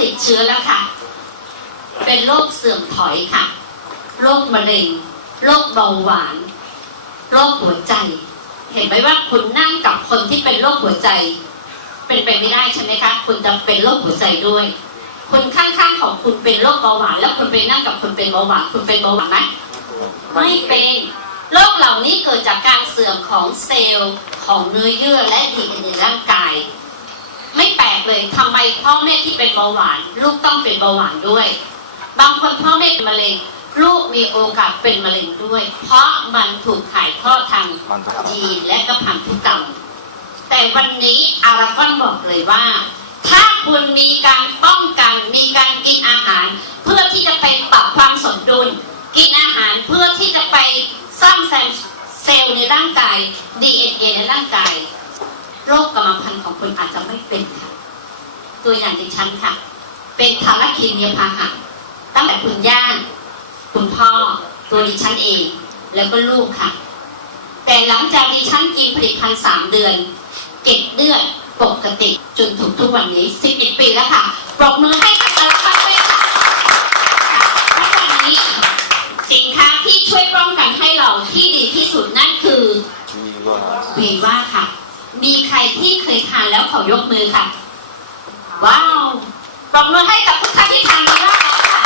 ติดเชื้อแล้วค่ะ เป็นโรคเสื่อมถอยค่ะ โรคมะเร็ง โรคเบาหวาน โรคหัวใจ เห็นไหมว่าคุณนั่งกับคนที่เป็นโรคหัวใจ เป็นไปไม่ได้ใช่ไหมคะ คุณจะเป็นโรคหัวใจด้วย คนข้างๆของคุณเป็นโรคเบาหวาน แล้วคุณไปนั่งกับคนเป็นเบาหวาน คุณเป็นเบาหวานไหมไม่เป็น โรคเหล่านี้เกิดจากการเสื่อมของเซลล์ของเนื้อเยื่อและดีเอ็นในร่างกาย ไม่แปลกเลยทำไมพ่อแม่ที่เป็นเบาหวาน ลูกต้องเป็นเบาหวานด้วย บางคนพ่อแม่เป็นมะเร็งลูกมีโอกาสเป็นมะเร็งด้วย เพราะมันถูกถ่ายทอดทางมันทุกยีนและก็พันธุกรรม แต่วันนี้อารากอนบอกเลยว่า ถ้าคุณมีการป้องกันมีการกินอาหาร เพื่อที่จะไปปรับความสมดุล กินอาหารเพื่อที่จะไปสร้างแซมเซลล์ในร่างกาย DNA ในร่างกายโรค กรรมพันองคุณอาจจะไม่เป็นค่ะ ตัวอย่างดิฉันค่ะ เป็นทารมคีเนียพาหะตั้งแต่คุณย่าคุณพ่อตัวดิฉันเอง แล้วก็ลูกค่ะ แต่หลังจากดิฉันกินผลิตภัณฑ์สามเดือน เก็บเลือดปกติจนถึงทุกวันนี้สิบเอ็ดปีแล้วค่ะปรบมือให้กับอาราคันด้วยค่ะและวันนี้สินค้าที่ช่วยป้องกันให้เราที่ดีที่สุดนั่นคือ มีว่า วีว่าค่ะ มีใครที่เคยทานแล้วขอยกมือค่ะ ว้าวปรบมือให้กับทุกท่านที่ทานวีว่าแล้วค่ะ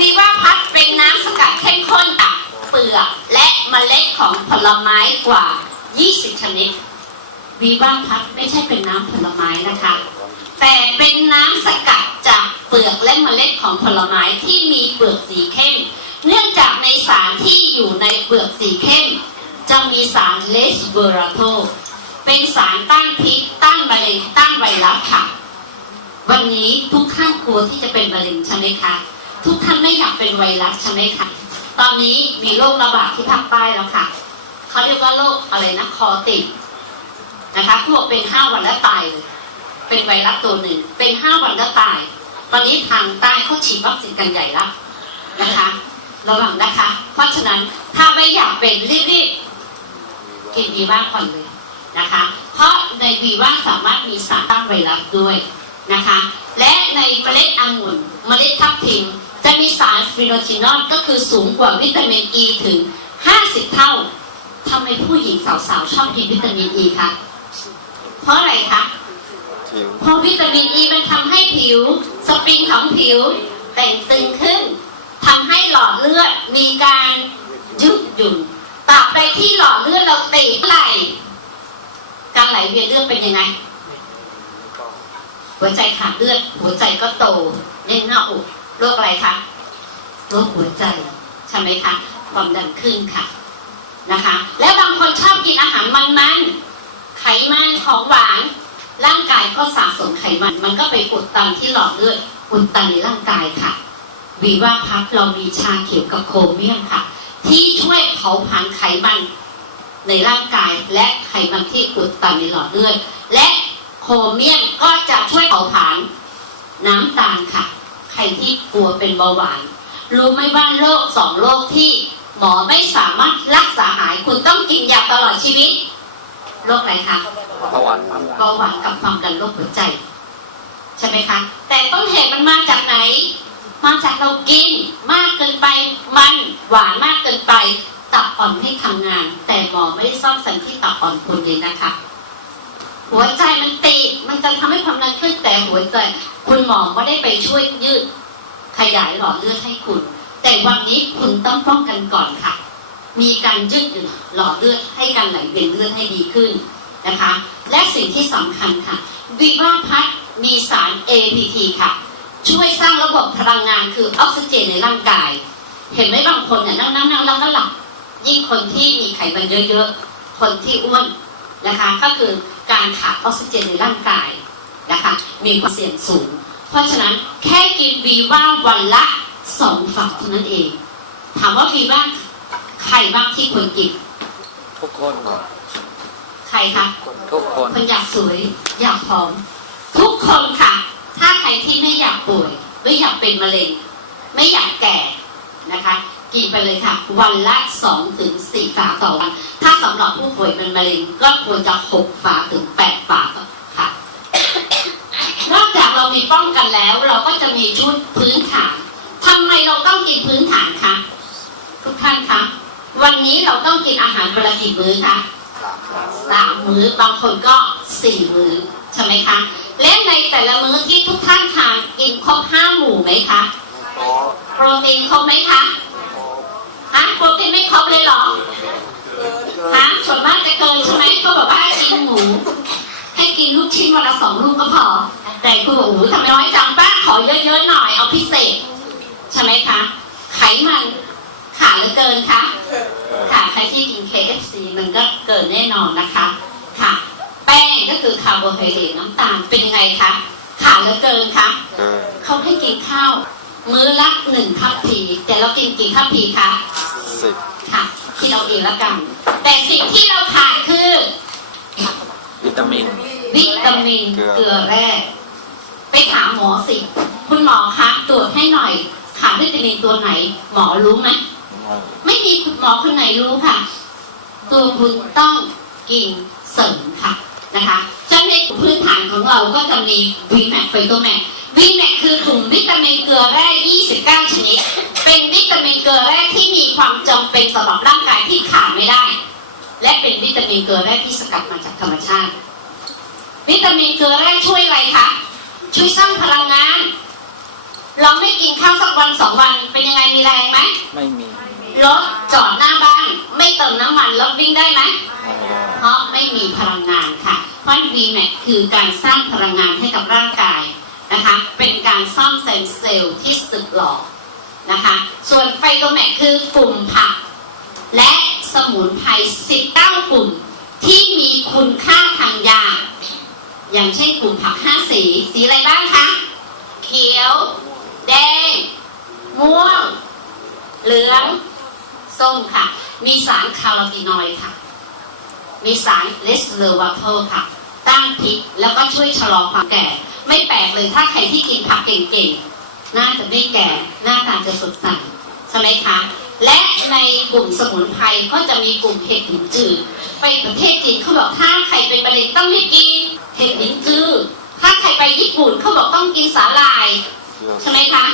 วีว่าพัดเป็นน้ำสกัดเข้มข้นจากเปลือกและเมล็ดของผลไม้กว่า 20 ชนิด วีว่าพัดไม่ใช่เป็นน้ำผลไม้นะคะ แต่เป็นน้ำสกัดจากเปลือกและเมล็ดของผลไม้ที่มีเปลือกสีเข้ม เนื่องจากในสารที่อยู่ในเปลือกสีเข้ม จะมีสารเลสเบอราโทเป็นสารต้านพิษต้านมะเร็งต้านไวรัสค่ะ วันนี้ทุกท่านกลัวที่จะเป็นมะเร็งใช่ไหมคะ ทุกท่านไม่อยากเป็นไวรัสใช่ไหมคะตอนนี้มีโรคระบาดที่ภาคใต้แล้วค่ะเขาเรียกว่าโรคอะไรนะคอติดนะคะพวกเป็นห้าวันแล้วตายเลยเป็นไวรัสตัวหนึ่ง เป็นห้าวันแล้วตาย ตอนนี้ทางใต้เขาฉีดวัคซีนกันใหญ่แล้วนะคะระวังนะคะ เพราะฉะนั้นถ้าไม่อยากเป็นรีบๆกินวีว่าก่อนเลยนะคะ เพราะในวีว่าสามารถมีสารต้านไวรัสด้วยนะคะ และในเมล็ดองุ่นเมล็ดทับทิม จะมีสารฟิโนจินอลก็คือสูงกว่าวิตามินอ e ีถึง 50 เท่าทำไมผู้หญิงสาวๆ ชอบกินวิตามินอ e ีคะเพราะอะไรคะทิวเพราะวิตามินอ e ีมันทำให้ผิว สปริงของผิวแต่งตึงขึ้นทำให้หลอดเลือดมีการยืดหยุ่นตราบใดที่หลอดเลือดเราตีบไหลการไหลเวียนเลือดเป็นยังไง หัวใจขาดเลือด หัวใจก็โตเน่นหน้าอก โรคอะไรคะโรคหัวใจใช่ไหมคะความดันขึ้นค่ะนะคะ แล้วบางคนชอบกินอาหารมันๆไขมันของหวานร่างกายก็สะสมไขมัน มันก็ไปอุดตันที่หลอดเลือดอุดตันในร่างกายค่ะวีว่าพับเรามีชาเขียวกับโครเมียมค่ะ ที่ช่วยเผาผลาญไขมันในร่างกายและไขมันที่อุดตันในหลอดเลือดและโครเมียมก็จะช่วยเผาผลาญน้ำตาลค่ะ ใครที่กลัวเป็นเบาหวานรู้ไหมว่าโรคสองโรคที่หมอไม่สามารถรักษาหายคุณต้องกินยาตลอดชีวิตโรคอะไรคะประวัติมันเบาหวานกับความดันโรคหัวใจ ใช่ไหมคะ แต่ต้นเหตุมันมาจากไหน มาจากเรากินมากเกินไปมันหวานมากเกินไปตับอ่อนให้ทำงาน แต่หมอไม่ได้ซ่อมแซมที่ตับอ่อนคุณเลยนะคะ หัวใจมันตีมันจะทำให้ความดันขึ้นแต่หัวใจ คุณหมอไม่ได้ไปช่วยยืด ขยายหลอดเลือดให้คุณ แต่วันนี้คุณต้องป้องกันก่อนค่ะ มีการยืดหยุ่นหลอดเลือดให้การไหลเวียนเลือดให้ดีขึ้นนะคะ และสิ่งที่สำคัญค่ะวิวาพัฒมีสาร APT ค่ะ ช่วยสร้างระบบพลังงานคือออกซิเจนในร่างกาย เห็นไหมบางคนเนี่ยนั่งนั่งนั่งแล้วก็หลับยิ่งคนที่มีไขมันเยอะๆคนที่อ้วนนะคะ ก็คือ การขาดออกซิเจนในร่างกายนะคะมีความเสี่ยงสูง เพราะฉะนั้นแค่กินวีว่าวันละสองฝักเท่านั้นเอง ถามว่าวีว่าใครบ้างที่ควรกิน ทุกคนก่อนใครคะทุกคนคนอยากสวยอยากผอม ทุกคนค่ะ ถ้าใครที่ไม่อยากป่วย ไม่อยากเป็นมะเร็ง ไม่อยากแก่นะคะ กินไปเลยค่ะ วันละสองถึงสี่ฝาต่อวัน ถ้าสำหรับผู้ป่วยเป็นมะเร็งก็ควรจะหกฝาถึงแปดฝาค่ะ นอกจากเรามีป้องกันแล้ว เราก็จะมีชุดพื้นฐานทำไมเราต้องกินพื้นฐานคะทุกท่านคะวันนี้เราต้องกินอาหารวันละกี่มื้อคะสามมื้อบางคนก็สี่มื้อใช่ไหมคะ และในแต่ละมื้อที่ทุกท่านทานกินครบห้าหมู่ไหมคะโปรตีนครบไหมคะฮะโปรตีนไม่ครบเลยเหรอฮะส่วนมากจะเกินใช่ไหมก็บอกว่าให้กินหมู ให้กินลูกชิ้นวันละสองลูกก็พอ แต่คุณบอกโอ้โหทำไมน้อยจังป้าขอเยอะๆหน่อยเอาพิเศษ ใช่ไหมคะ ไขมันขาดหรือเกินคะค่ะใครที่กิน KFC มันก็เกินแน่นอนนะคะ ค่ะ แป้งก็คือคาร์โบไฮเดรตน้ำตาลเป็นยังไงคะขาดหรือเกินคะเออเขาให้กินข้าว มื้อละหนึ่งคัพพีแต่เรากินกี่คัพพีคะ สิบค่ะที่เราเองละกัน แต่สิ่งที่เราขาดคือ วิตามิน วิตามินเกลือแร่ไปถามหมอสิ คุณหมอคะตรวจให้หน่อย ขาดวิตามินตัวไหน หมอรู้ไหม ไม่มีคุณหมอคนไหนรู้ค่ะ ตัวคุณต้องกินเสริมค่ะนะคะฉะนั้นในพื้นฐานของเราก็จะมีวีแมกไฟโตแมกวีแมกคือกลุ่มวิตามินเกลือแร่ 29 ชนิด เป็นวิตามินเกลือแร่ที่มี ความจำเป็นสำหรับร่างกายที่ขาดไม่ได้ และเป็นวิตามินเกลือแร่ที่สกัดมาจากธรรมชาติ วิตามินเกลือแร่ช่วยอะไรคะช่วยสร้างพลังงาน เราไม่กินข้าวสักวันสองวันเป็นยังไงมีแรงไหมไม่มีรถจอดหน้าบ้านไม่เติมน้ำมันรถวิ่งได้ไหมไม่ได้เพราะไม่มีพลังงานค่ะเพราะ VMAX คือการสร้างพลังงานให้กับร่างกายนะคะ เป็นการซ่อมแซมเซลล์ที่สึกหรอ นะคะ ส่วนไฟโตแมกคือกลุ่มผัก และสมุนไพร19 กลุ่ม ที่มีคุณค่าทางยา อย่างเช่นกลุ่มผัก 5 สี สีอะไรบ้างคะ เขียว แดง ม่วง เหลือง ส้มค่ะ มีสารคาร์โรทีนอยด์ค่ะ มีสารเลสเลอวาโทค่ะ ต้านพิษแล้วก็ช่วยชะลอความแก่ ไม่แปลกเลยถ้าใครที่กินผักเก่งๆ หน่าจะไม่แก่หน้าตาจะสดใสใช่ไหมคะ และในกลุ่มสมุนไพรก็จะมีกลุ่มเห็ดหินจือไปประเทศจีนเขาบอกถ้าใครเป็นมะเร็งต้องรีบกินเห็ดหินจือถ้าใครไปญี่ปุ่นเขาบอกต้องกินสาหร่ายใช่ไหมคะ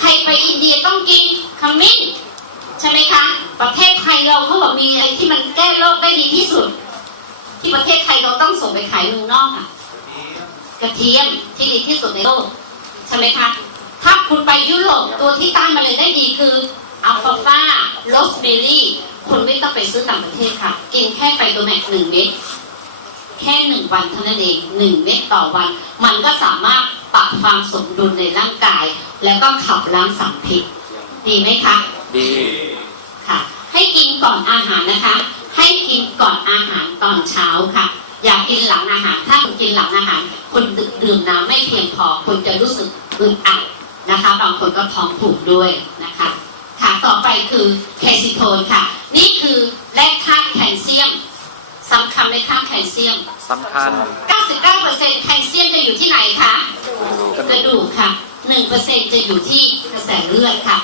ใครไปอินเดียต้องกินขมิ้นใช่ไหมคะ ประเทศไทยเราเขาบอกมีอะไรที่มันแก้โรคได้ดีที่สุด ที่ประเทศไทยเราต้องส่งไปขายเมืองนอกค่ะ กระเทียมที่ดีที่สุดในโลกใช่ไหมคะ ถ้าคุณไปยุโรปตัวที่ต้านมะเร็งได้ดีคืออัลฟาฟาโรสเบอรี่คุณไม่ต้องไปซื้อต่างประเทศค่ะ กินแค่ไฟโตแมกหนึ่งเม็ดแค่หนึ่งวันเท่านั้นเองหนึ่งเม็ดต่อวัน มันก็สามารถปรับความสมดุลในร่างกาย แล้วก็ขับล้างสารพิษดีไหมคะ ดีค่ะ ให้กินก่อนอาหารนะคะ ให้กินก่อนอาหารตอนเช้าค่ะ อย่ากินหลังอาหาร ถ้าคุณกินหลังอาหาร คุณดื่มน้ำไม่เพียงพอคุณจะรู้สึกอึดอัด นะคะ บางคนก็ท้องผูกด้วยนะคะค่ะต่อไปคือเคซิโทนค่ะ นี่คือแร่ธาตุแคลเซียมสำคัญไหมคะแคลเซียมสำคัญ 99%แคลเซียมจะอยู่ที่ไหนคะกระดูกค่ะ 1%จะอยู่ที่กระแสเลือดค่ะ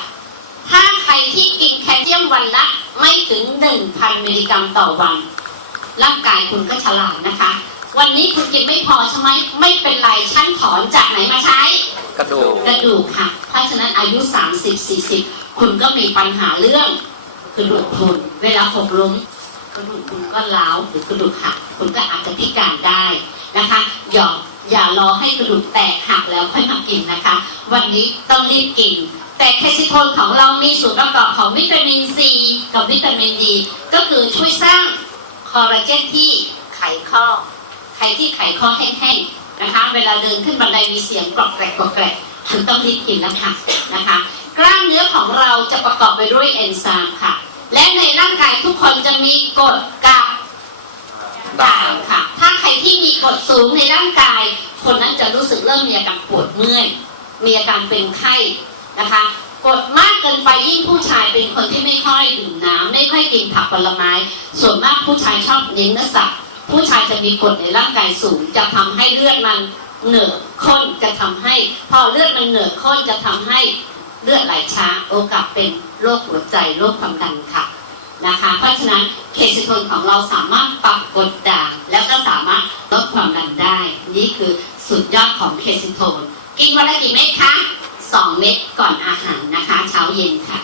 ถ้าใครที่กินแคลเซียมวันละไม่ถึง 1,000 มิลลิกรัมต่อวันร่างกายคุณก็ฉลาดนะคะ วันนี้คุณกินไม่พอใช่ไหมไม่เป็นไรฉันถอนจากไหนมาใช้ กระดูกกระดูกค่ะ เพราะฉะนั้นอายุ 30 40 คุณก็มีปัญหาเรื่องกระดูกพรุนเวลาหกล้มกระดูกคุณก็ล้าวหรือกระดูกหักคุณก็อาจจะพิการได้นะคะอย่าอย่ารอให้กระดูกแตกหักแล้วค่อยมากินนะคะ วันนี้ต้องรีบกิน แต่แคซิโทนของเรามีส่วนประกอบของวิตามินซีกับวิตามินดีก็คือช่วยสร้างคอลลาเจนที่ไขข้อใครที่ไขข้อแห้งๆ นะคะ เวลาเดินขึ้นบันไดมีเสียงกรอกแกรกกรอกแกรกคุณต้องรีบกินแล้วค่ะนะคะ กล้ามเนื้อของเราจะประกอบไปด้วยเอนไซม์ค่ะ และในร่างกายทุกคนจะมีกรดกับด่างค่ะ ถ้าใครที่มีกรดสูงในร่างกาย คนนั้นจะรู้สึกเริ่มมีอาการปวดเมื่อยมีอาการเป็นไข้นะคะกดมากเกินไปยิ่งผู้ชายเป็นคนที่ไม่ค่อยดื่มน้ำไม่ค่อยกินผักผลไม้ ส่วนมากผู้ชายชอบเน้นเนื้อสัตว์ ผู้ชายจะมีกรดในร่างกายสูง จะทำให้เลือดมันเหนือข้นจะทำให้ พอเลือดมันเหนือข้นจะทำให้เลือดไหลช้าโอกาสเป็นโรคหัวใจโรคความดันค่ะนะคะ เพราะฉะนั้นเคซิโทนของเราสามารถปรับกดด่างแล้วก็สามารถลดความดันได้ นี่คือสุดยอดของเคซิโทน กินวันละกี่เม็ดคะสองเม็ดก่อนอาหารนะคะ เช้าเย็นค่ะ